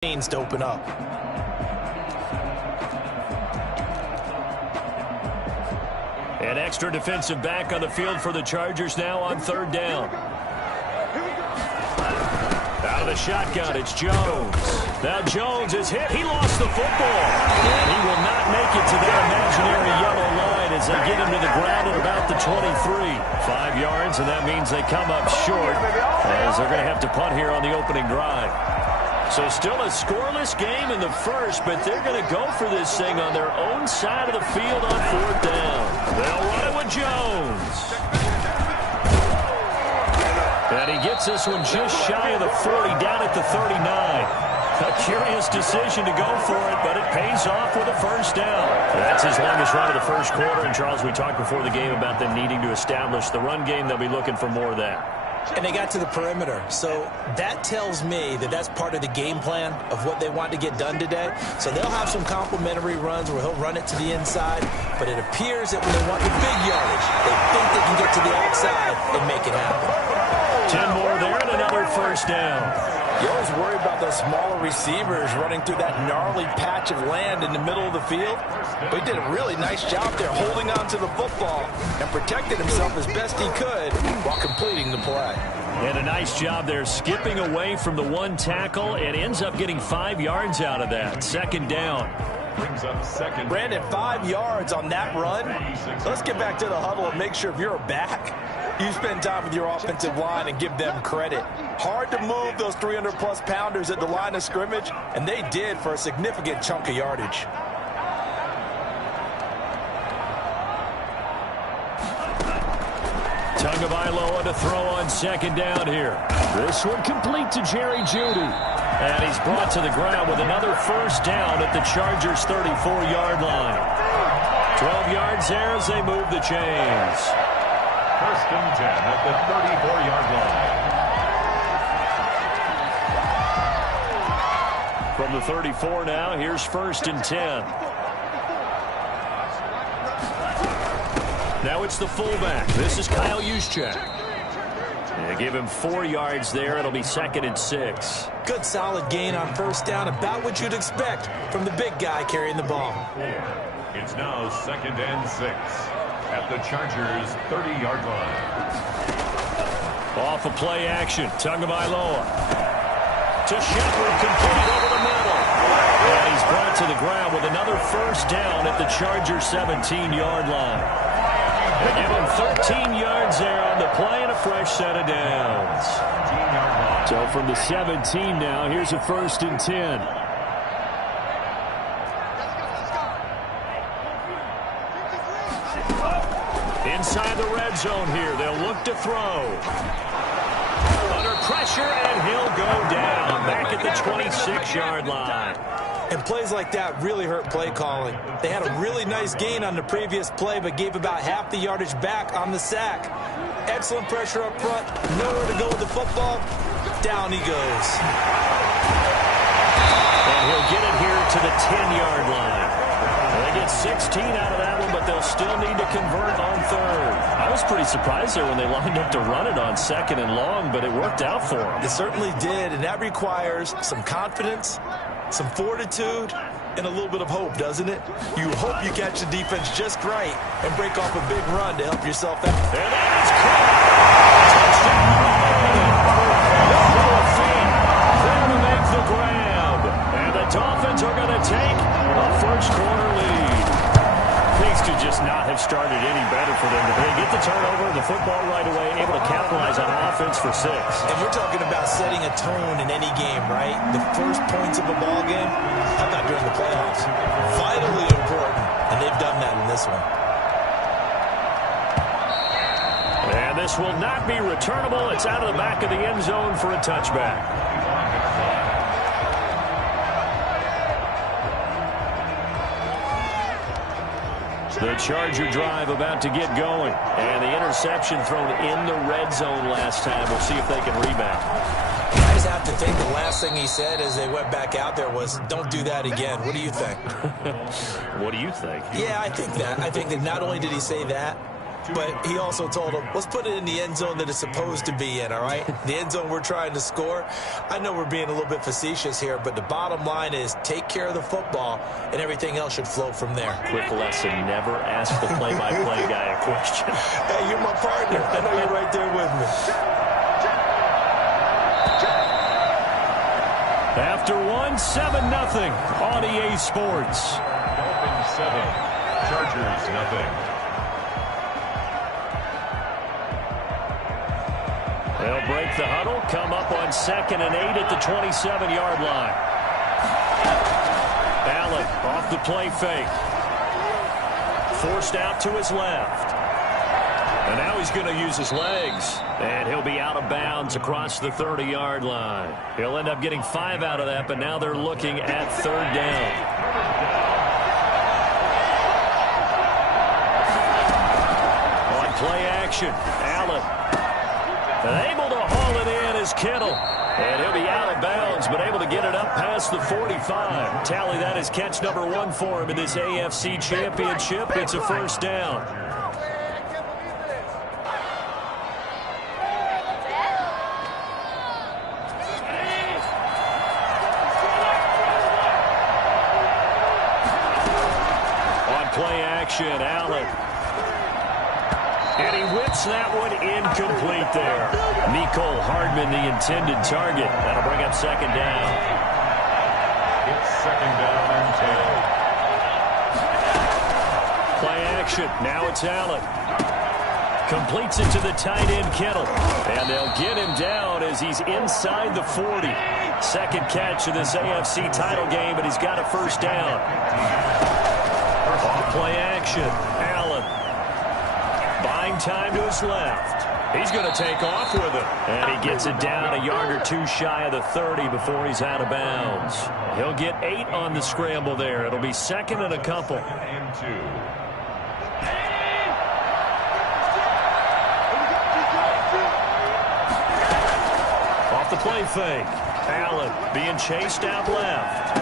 To open up. An extra defensive back on the field for the Chargers now on third down. Out of the shotgun, it's Jones. Now Jones is hit. He lost the football. And he will not make it to that imaginary yellow line as they get him to the ground at about the 23. 5 yards, and that means they come up short as they're going to have to punt here on the opening drive. So still a scoreless game in the first, but they're going to go for this thing on their own side of the field on fourth down. They'll run it with Jones. And he gets this one just shy of the 40, down at the 39. A curious decision to go for it, but it pays off with a first down. That's his longest run of the first quarter. And, Charles, we talked before the game about them needing to establish the run game. They'll be looking for more of that. And they got to the perimeter. So that tells me that that's part of the game plan of what they want to get done today. So they'll have some complementary runs where he'll run it to the inside. But it appears that when they want the big yardage, they think they can get to the outside and make it happen. 10 more there and another first down. You always worry about those smaller receivers running through that gnarly patch of land in the middle of the field. But he did a really nice job there holding on to the football and protected himself as best he could while completing the play. And a nice job there skipping away from the one tackle and ends up getting 5 yards out of that. Second down. Brings up second. Brandon, 5 yards on that run. Let's get back to the huddle and make sure if you're a back, you spend time with your offensive line and give them credit. Hard to move those 300-plus pounders at the line of scrimmage, and they did for a significant chunk of yardage. Tagovailoa to throw on second down here. This one complete to Jerry Jeudy. And he's brought to the ground with another first down at the Chargers' 34-yard line. 12 yards there as they move the chains. First and 10 at the 34-yard line. From the 34 now, here's first and 10. Now it's the fullback. This is Kyle Juszczyk. They give him 4 yards there. It'll be second and 6. Good solid gain on first down, about what you'd expect from the big guy carrying the ball. It's now second and 6 at the Chargers' 30-yard line. Off of play action, Tagovailoa to Shepard, complete over the middle. And he's brought to the ground with another first down at the Chargers' 17-yard line. They give him 13 yards there on the play and a fresh set of downs. So from the 17 now, here's a first and 10. Inside the red zone here, they'll look to throw. Under pressure, and he'll go down back at the 26-yard line. And plays like that really hurt play calling. They had a really nice gain on the previous play, but gave about half the yardage back on the sack. Excellent pressure up front. Nowhere to go with the football. Down he goes. And he'll get it here to the 10-yard line. They get 16 out of that one, but they'll still need to convert on third. I was pretty surprised there when they lined up to run it on second and long, but it worked out for them. It certainly did, and that requires some confidence, some fortitude, and a little bit of hope, doesn't it? You hope you catch the defense just right and break off a big run to help yourself out. And that is caught. Touchdown. There to make the grab. And the Dolphins are going to take a first-quarter lead. Things could just not have started any better for them. They get the turnover, the football right away, able to capitalize on offense for 6. And we're talking about setting a tone in any game, right? The first points of a ball game, how about during the playoffs? Vitally important, and they've done that in this one. And this will not be returnable. It's out of the back of the end zone for a touchback. The Charger drive about to get going. And the interception thrown in the red zone last time. We'll see if they can rebound. I just have to think the last thing he said as they went back out there was, don't do that again. What do you think? What do you think? Yeah, I think that. I think that not only did he say that, but he also told him, let's put it in the end zone that it's supposed to be in, all right? The end zone we're trying to score. I know we're being a little bit facetious here, but the bottom line is take care of the football, and everything else should flow from there. Quick lesson, never ask the play-by-play guy a question. Hey, you're my partner. I know you're right there with me. After 7-0 on EA Sports. Dolphins 7, Chargers 0. They'll break the huddle, come up on 2nd and 8 at the 27-yard line. Allen off the play fake. Forced out to his left. And now he's going to use his legs. And he'll be out of bounds across the 30-yard line. He'll end up getting 5 out of that, but now they're looking at 3rd down. On play action, Allen. And able to haul it in is Kittle. And he'll be out of bounds, but able to get it up past the 45. Tally, that is catch number 1 for him in this AFC Championship. It's a 1st down. Allen. And he whips that one incomplete there. Mecole Hardman, the intended target. That'll bring up 2nd down. It's 2nd down and 10. Play action. Now it's Allen. Completes it to the tight end, Kittle. And they'll get him down as he's inside the 40. 2nd catch of this AFC title game, but he's got a 1st down. Off play action. Allen. Buying time to his left. He's going to take off with it. And he gets it down a yard or 2 shy of the 30 before he's out of bounds. He'll get 8 on the scramble there. It'll be 2nd and a couple. 2nd and 2. Off the play fake. Allen being chased out left.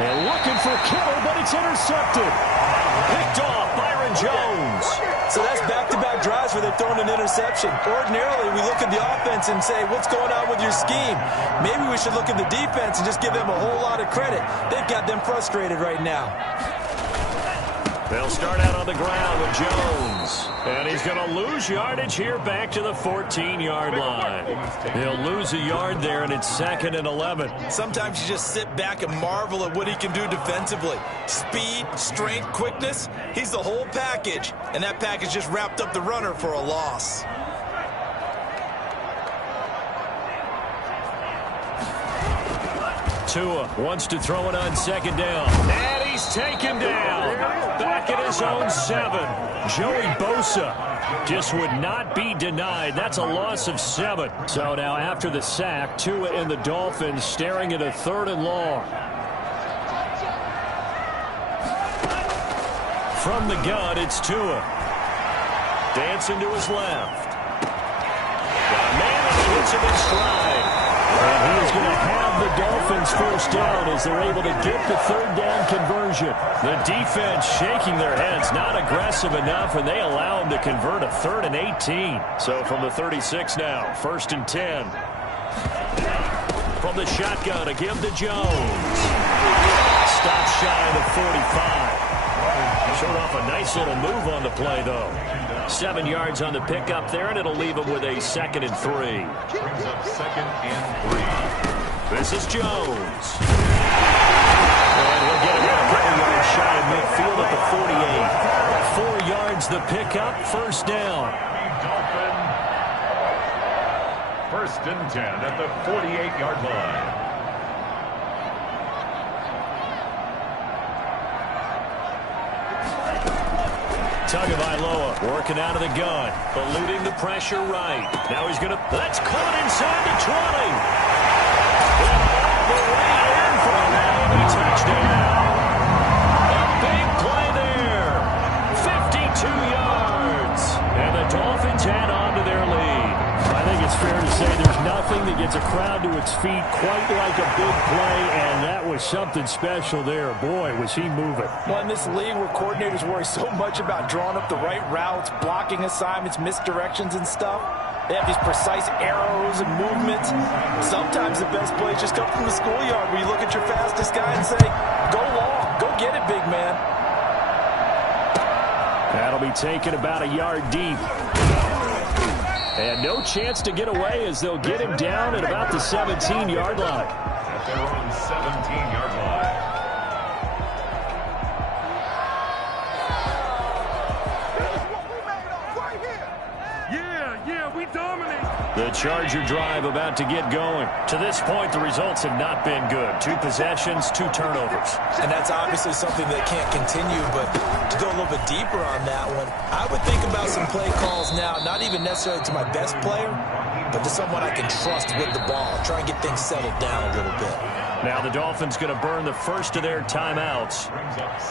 And looking for Kittle, but it's intercepted. Picked off Byron Jones. So that's back-to-back drives where they're throwing an interception. Ordinarily, we look at the offense and say, what's going on with your scheme? Maybe we should look at the defense and just give them a whole lot of credit. They've got them frustrated right now. They'll start out on the ground with Jones. And he's going to lose yardage here back to the 14-yard line. He'll lose a yard there, and it's 2nd and 11. Sometimes you just sit back and marvel at what he can do defensively. Speed, strength, quickness, he's the whole package. And that package just wrapped up the runner for a loss. Tua wants to throw it on 2nd down. And he's taken down. Back at his own 7. Joey Bosa just would not be denied. That's a loss of 7. So now after the sack, Tua and the Dolphins staring at a 3rd and long. From the gun, it's Tua. Dancing to his left. Got a man and he hits him in stride. And he is going to have the Dolphins 1st down as they're able to get the 3rd down conversion. The defense shaking their heads, not aggressive enough, and they allow him to convert a 3rd and 18. So from the 36 now, 1st and 10. From the shotgun, a give to Jones. Stop shy of the 45. Showed off a nice little move on the play, though. 7 yards on the pickup there, and it'll leave him with a 2nd and 3. Brings up 2nd and 3. This is Jones. And he'll get it a couple yards shy of midfield at the 48. 4 yards the pickup, 1st down. Dolphin. 1st and 10 at the 48-yard line. Tagovailoa working out of the gun, eluding the pressure right. Now he's going to, that's caught inside the 20. And all the way in for a Miami touchdown. A big play there. 52 yards. And the Dolphins add on to their lead. I think it's fair to say there's nothing that gets a crowd to its feet quite like a big play, and that was was something special there. Boy, was he moving. Well, in this league where coordinators worry so much about drawing up the right routes, blocking assignments, misdirections and stuff, they have these precise arrows and movements. Sometimes the best plays just come from the schoolyard where you look at your fastest guy and say, go long, go get it, big man. That'll be taken about a yard deep. And no chance to get away as they'll get him down at about the 17-yard line. At their own 17-yard line. Yeah, we dominate. The Charger drive about to get going. To this point, the results have not been good. 2 possessions, 2 turnovers. And that's obviously something that can't continue, but to go a little bit deeper on that one, I would think about some play calls now, not even necessarily to my best player, but to someone I can trust with the ball. Try and get things settled down a little bit. Now the Dolphins going to burn the first of their timeouts.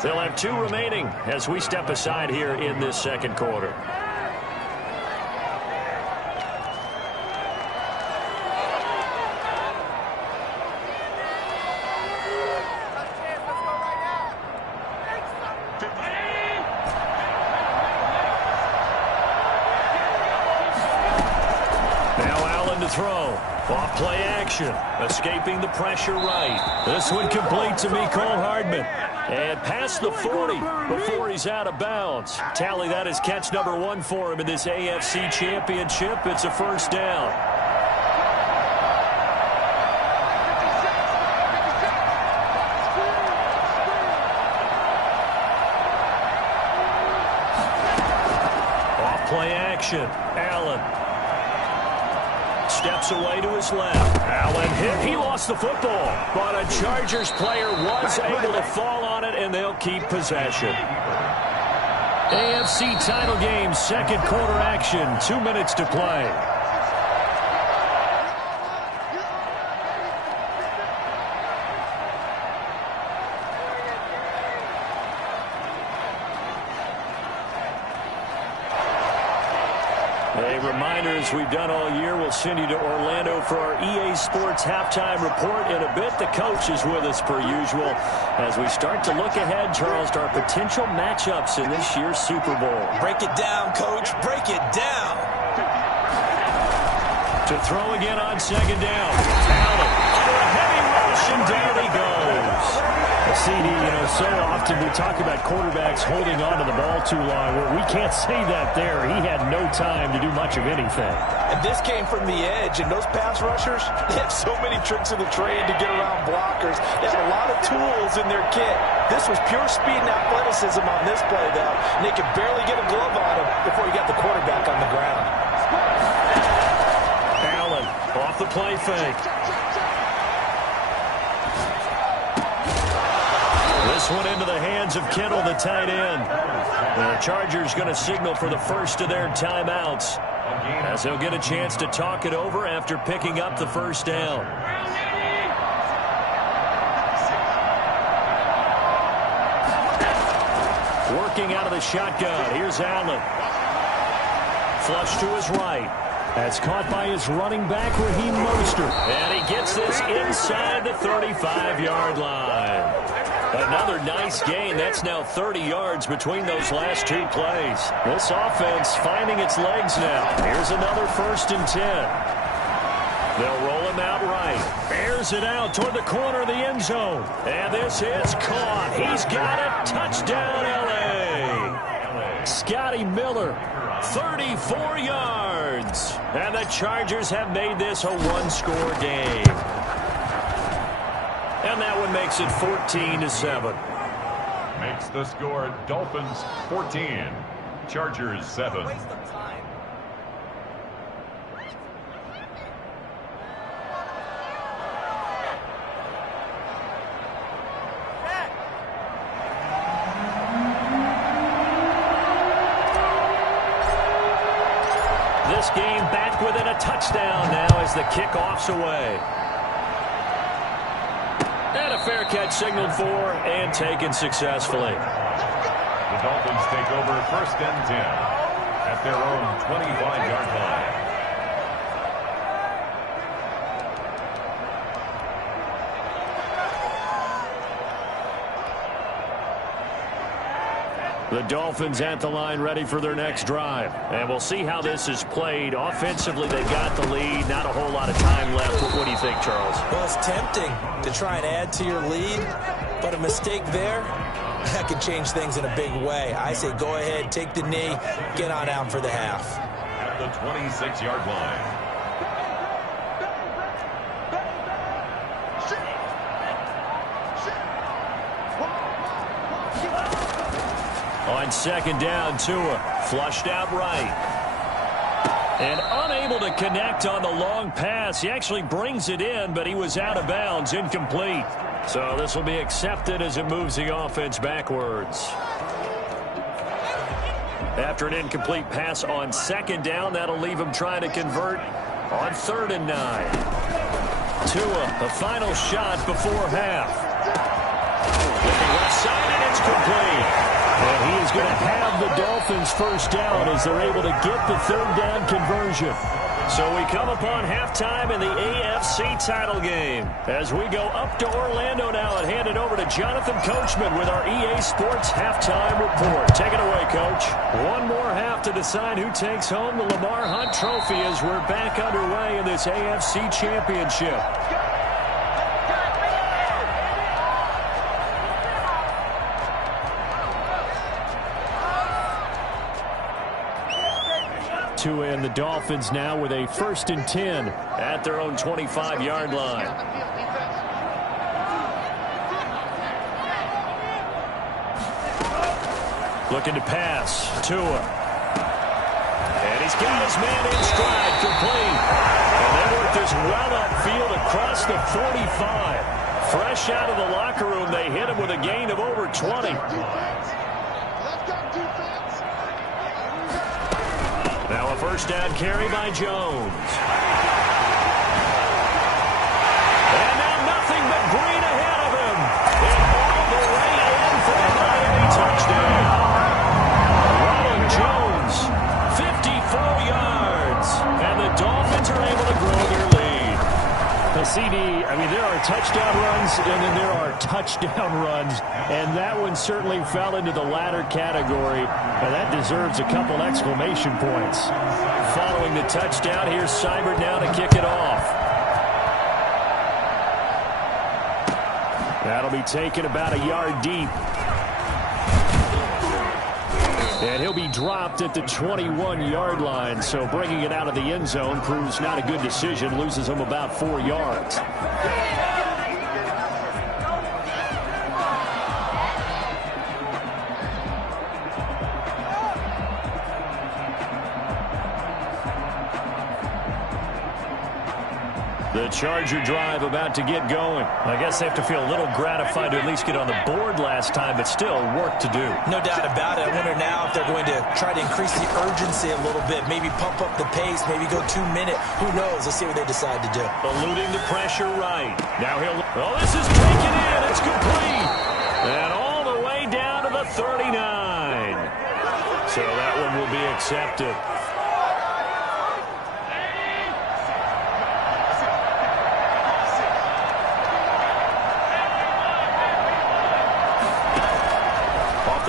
They'll have 2 remaining as we step aside here in this second quarter. Throw. Off play action. Escaping the pressure right. This one complete to Mecole Hardman. And past the 40 before he's out of bounds. Tally, that is catch number 1 for him in this AFC Championship. It's a first down. Off play action. Allen. Steps away to his left. Allen hit. He lost the football. But a Chargers player was able to fall on it, and they'll keep possession. AFC title game, second quarter action. 2 minutes to play. As we've done all year, we'll send you to Orlando for our EA Sports halftime report in a bit. The coach is with us per usual as we start to look ahead, Charles, to our potential matchups in this year's Super Bowl. Break it down, Coach. Break it down. To throw again on second down. Allen under a heavy rush, and down he goes. CD, so often we talk about quarterbacks holding on to the ball too long. Well, we can't say that there. He had no time to do much of anything. And this came from the edge, and those pass rushers, they have so many tricks of the trade to get around blockers. They have a lot of tools in their kit. This was pure speed and athleticism on this play, though, and they could barely get a glove on him before he got the quarterback on the ground. Allen off the play fake. This one into the hands of Kittle, the tight end. The Chargers going to signal for the first of their timeouts as they'll get a chance to talk it over after picking up the first down. Working out of the shotgun. Here's Allen. Flush to his right. That's caught by his running back, Raheem Mostert. And he gets this inside the 35-yard line. Another nice gain. That's now 30 yards between those last 2 plays. This offense finding its legs now. Here's another 1st and 10. They'll roll him out right. Bears it out toward the corner of the end zone. And this is caught. He's got it. Touchdown, L.A. Scotty Miller, 34 yards. And the Chargers have made this a 1-score game. And that one makes it 14-7. Makes the score Dolphins 14, Chargers 7. This game back within a touchdown now as the kickoff's away. And a fair catch signaled for and taken successfully. The Dolphins take over 1st and 10 at their own 25-yard line. The Dolphins at the line ready for their next drive. And we'll see how this is played. Offensively, they got the lead. Not a whole lot of time left. What do you think, Charles? Well, it's tempting to try and add to your lead, but a mistake there, that could change things in a big way. I say go ahead, take the knee, get on out for the half. At the 26-yard line. On second down, Tua flushed out right. And unable to connect on the long pass. He actually brings it in, but he was out of bounds, incomplete. So this will be accepted as it moves the offense backwards. After an incomplete pass on second down, that'll leave him trying to convert on 3rd and 9. Tua, the final shot before half. Looking left side, and it's complete. And he is going to have the Dolphins first down as they're able to get the 3rd down conversion. So we come upon halftime in the AFC title game. As we go up to Orlando now and hand it over to Jonathan Coachman with our EA Sports Halftime Report. Take it away, Coach. One more half to decide who takes home the Lamar Hunt Trophy as we're back underway in this AFC Championship. Tua and the Dolphins now with a 1st and 10 at their own 25-yard line. Looking to pass. Tua. And he's got his man in stride, complete. And they work this well upfield across the 45. Fresh out of the locker room, they hit him with a gain of over 20. Now a 1st down carry by Jones. And now nothing but green ahead of him. And all the way in for a Miami touchdown. Ronald Jones, 54 yards. And the Dolphins are able to grow their lead. The CD, I mean, there are touchdown runs and then there are touchdown runs. And that one certainly fell into the latter category. And that deserves a couple exclamation points. Following the touchdown, here's Seibert now to kick it off. That'll be taken about a yard deep. And he'll be dropped at the 21-yard line. So bringing it out of the end zone proves not a good decision. Loses him about 4 yards. The Charger drive about to get going. I guess they have to feel a little gratified to at least get on the board last time, but still work to do. No doubt about it. I wonder now if they're going to try to increase the urgency a little bit, maybe pump up the pace, maybe go 2-minute. Who knows? Let's see what they decide to do. Eluding the pressure right. Now he'll... Oh, this is taken in. It's complete. And all the way down to the 39. So that one will be accepted.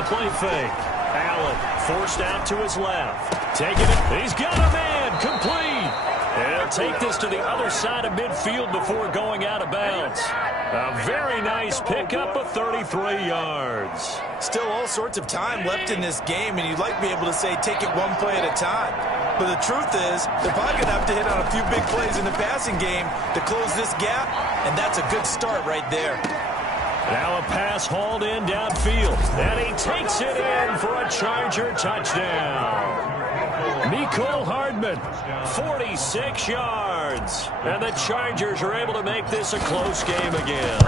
Play fake. Allen forced out to his left. Taking it. He's got a man. Complete. And he'll take this to the other side of midfield before going out of bounds. A very nice pickup of 33 yards. Still all sorts of time left in this game, and you'd like to be able to say take it one play at a time. But the truth is, they're probably going to have to hit on a few big plays in the passing game to close this gap, and that's a good start right there. Now a pass hauled in downfield. And he takes it in for a Charger touchdown. Mecole Hardman, 46 yards. And the Chargers are able to make this a close game again.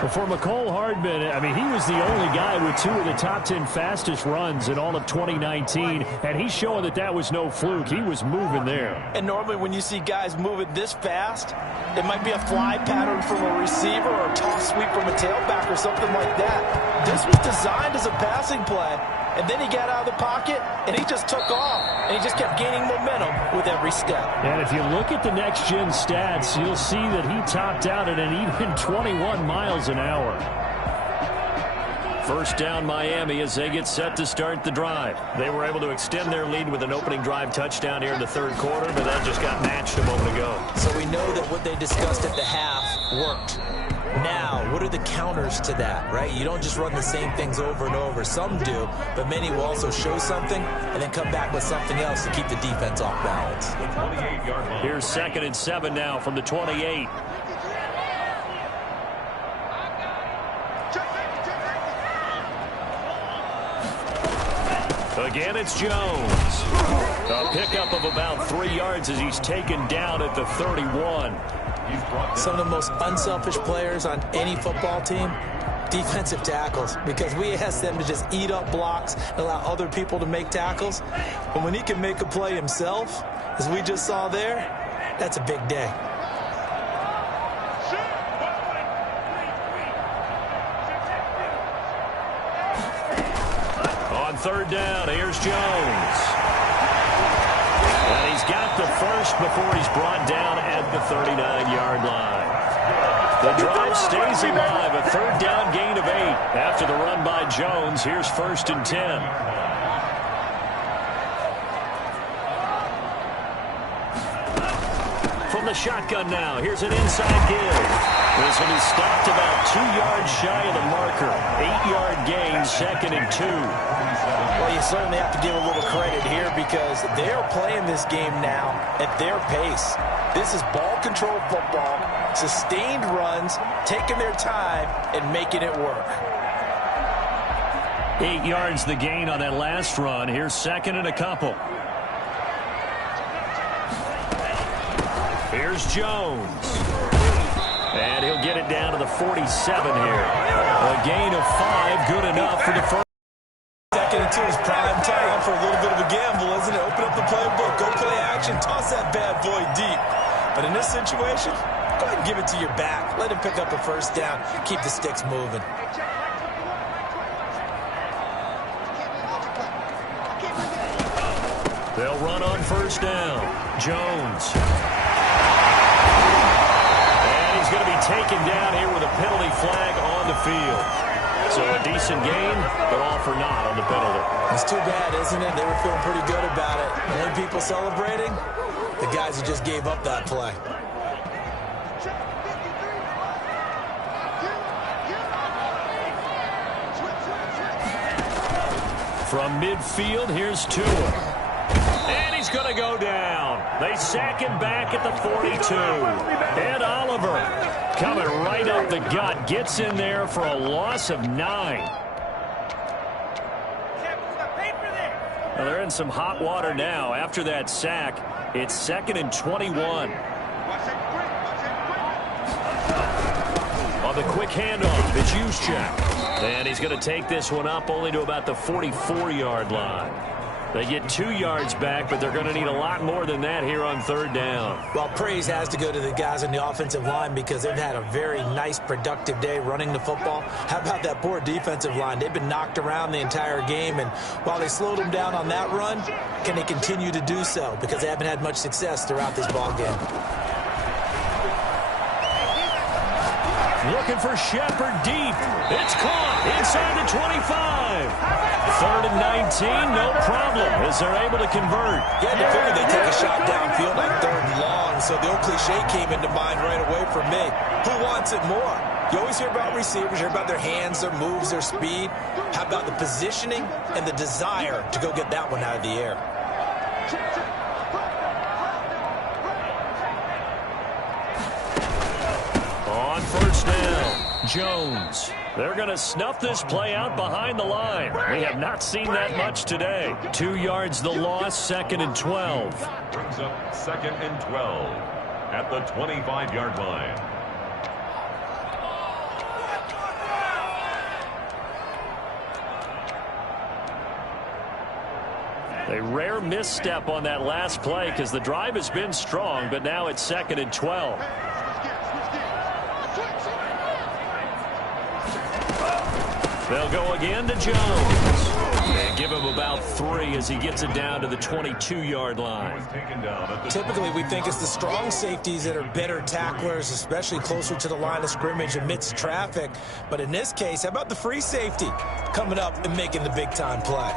For Mecole Hardman, I mean, he was the only guy with 2 of the top 10 fastest runs in all of 2019, and he's showing that that was no fluke. He was moving there. And normally when you see guys moving this fast, it might be a fly pattern from a receiver or a toss sweep from a tailback or something like that. This was designed as a passing play, and then he got out of the pocket, and he just took off, and he just kept gaining momentum with every step. And if you look at the next-gen stats, you'll see that he topped out at an even 21 miles an hour. First down Miami as they get set to start the drive. They were able to extend their lead with an opening drive touchdown here in the third quarter, but that just got matched a moment ago. So we know that what they discussed at the half worked. Now, what are the counters to that, right? You don't just run the same things over and over. Some do, but many will also show something and then come back with something else to keep the defense off balance. Here's 2nd and 7 now from the 28. Again, it's Jones. A pickup of about 3 yards as he's taken down at the 31. Some of the most unselfish players on any football team, defensive tackles, because we ask them to just eat up blocks and allow other people to make tackles. But when he can make a play himself, as we just saw there, that's a big day. On 3rd down, here's Jones. And he's got the first before he's brought down at the 39-yard line. The drive stays alive. A 3rd down gain of 8 after the run by Jones. Here's 1st and 10. From the shotgun now, here's an inside give. This one is stopped about 2 yards shy of the marker. 8-yard gain, 2nd and 2. Well, you certainly have to give a little credit here because they're playing this game now at their pace. This is ball control football, sustained runs, taking their time and making it work. 8 yards the gain on that last run. Here's 2nd and a couple. Here's Jones. And he'll get it down to the 47 here. A gain of 5, good enough for the first. 2nd and 2 is prime time for a little bit of a gamble, isn't it? Open up the playbook, go play action, toss that bad boy deep. But in this situation, go ahead and give it to your back. Let him pick up a 1st down, keep the sticks moving. They'll run on 1st down. Jones. And he's going to be taken down here with a penalty flag on the field. So a decent gain, but all for naught on the penalty. It's too bad, isn't it? They were feeling pretty good about it. Only people celebrating, the guys who just gave up that play. From midfield, here's Tua. And he's going to go down. They sack him back at the 42. Ed Oliver coming right up the gut. Gets in there for a loss of 9. Well, they're in some hot water now. After that sack, it's 2nd and 21. On the quick handoff, it's Juszczyk. And he's going to take this one up only to about the 44-yard line. They get 2 yards back, but they're going to need a lot more than that here on 3rd down. Well, praise has to go to the guys on the offensive line because they've had a very nice, productive day running the football. How about that poor defensive line? They've been knocked around the entire game, and while they slowed them down on that run, can they continue to do so? Because they haven't had much success throughout this ball game. Looking for Shepard deep. It's caught inside the 25. 3rd and 19, no problem, as they're able to convert. Yeah, they figured they'd take a shot downfield on 3rd and long, so the old cliche came into mind right away for me. Who wants it more? You always hear about receivers, you hear about their hands, their moves, their speed. How about the positioning and the desire to go get that one out of the air? On 1st down, Jones. They're going to snuff this play out behind the line. We have not seen that much today. 2 yards the loss, 2nd and 12. Brings up 2nd and 12 at the 25-yard line. A rare misstep on that last play because the drive has been strong, but now it's 2nd and 12. They'll go again to Jones. And give him about 3 as he gets it down to the 22-yard line. Typically, we think it's the strong safeties that are better tacklers, especially closer to the line of scrimmage amidst traffic. But in this case, how about the free safety coming up and making the big-time play?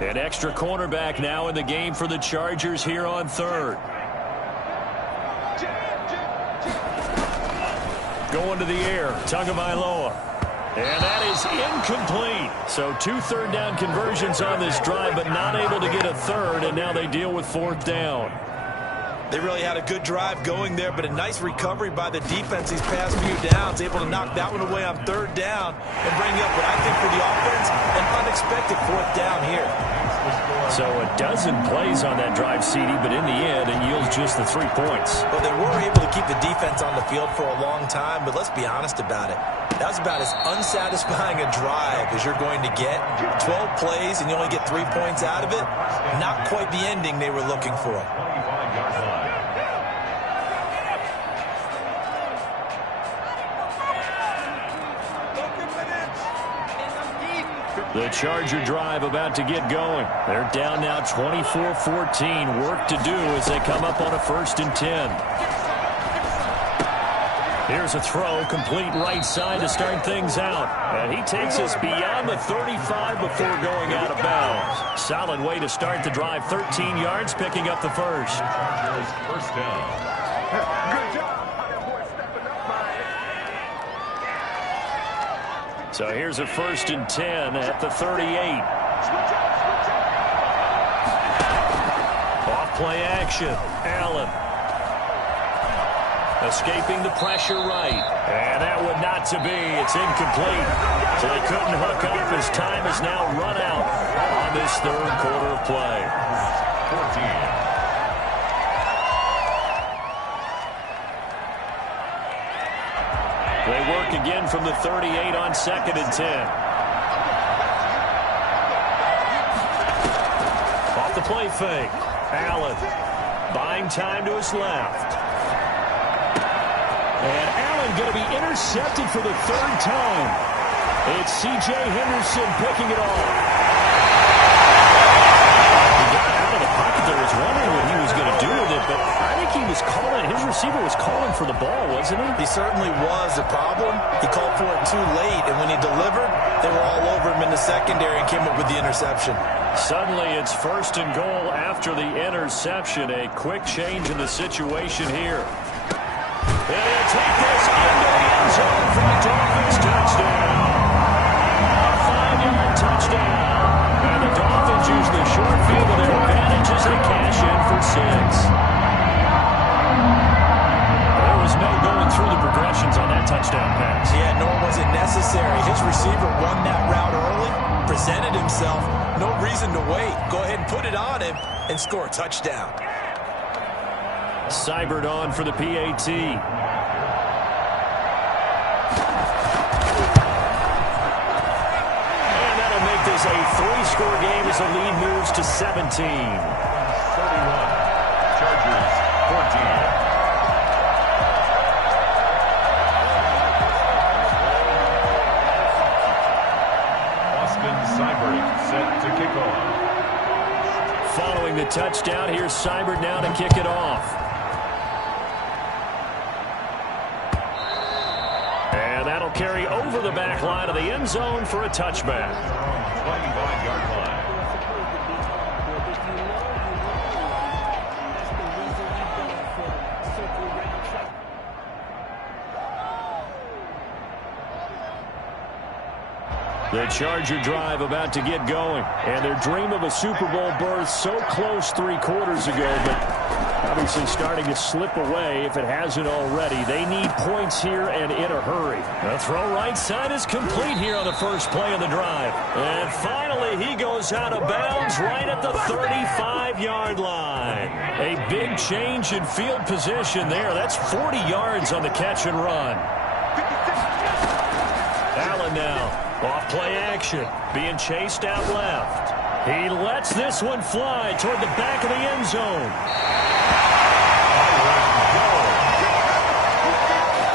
An extra cornerback now in the game for the Chargers here on 3rd. Going to the air, Tagovailoa. And that is incomplete. So 2 third-down conversions on this drive, but not able to get a third, and now they deal with 4th down. They really had a good drive going there, but a nice recovery by the defense these past few downs, able to knock that one away on 3rd down and bring up what I think for the offense, an unexpected 4th down here. So a dozen plays on that drive, CD, but in the end, it yields just the 3 points. Well, they were able to keep the defense on the field for a long time, but let's be honest about it. That was about as unsatisfying a drive as you're going to get. 12 plays and you only get 3 points out of it. Not quite the ending they were looking for. The Charger drive about to get going. They're down now 24-14. Work to do as they come up on a 1st and 10. Here's a throw, complete right side to start things out. And he takes us beyond the 35 before going out of bounds. Solid way to start the drive. 13 yards, picking up the first. First down. Good job. So here's a 1st and 10 at the 38. Off play action. Allen. Escaping the pressure right. And that would not to be. It's incomplete. So they couldn't hook up as time is now run out on this 3rd quarter of play. 14. They work again from the 38 on 2nd and 10. Off the play fake. Allen buying time to his left. And Allen going to be intercepted for the 3rd time. It's C.J. Henderson picking it off. He got out of the pocket there. Was wondering what he was going to do with it, but I think he was calling. His receiver was calling for the ball, wasn't he? He certainly was. The problem, he called for it too late, and when he delivered, they were all over him in the secondary and came up with the interception. Suddenly, it's 1st and goal after the interception. A quick change in the situation here. And he'll take this into the end zone for a Dolphins touchdown. A 5-yard touchdown. And the Dolphins use the short field of their advantage as they cash in for 6. There was no going through the progressions on that touchdown pass. Yeah, nor was it necessary. His receiver won that route early, presented himself. No reason to wait. Go ahead and put it on him and score a touchdown. Seibert on for the PAT. And that'll make this a 3-score game as the lead moves to 17. 31. Chargers 14. Austin Seibert set to kick off. Following the touchdown, here's Seibert now to kick it off. And that'll carry over the back line of the end zone for a touchback. 25-yard line. The Charger drive about to get going. And their dream of a Super Bowl berth so close 3 quarters ago, but obviously starting to slip away if it hasn't already. They need points here and in a hurry. The throw right side is complete here on the first play of the drive. And finally he goes out of bounds right at the 35-yard line. A big change in field position there. That's 40 yards on the catch and run. Allen now. Off play action, being chased out left. He lets this one fly toward the back of the end zone.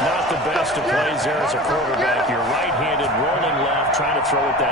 Not the best of plays there as a quarterback. You're right-handed, rolling left, trying to throw it that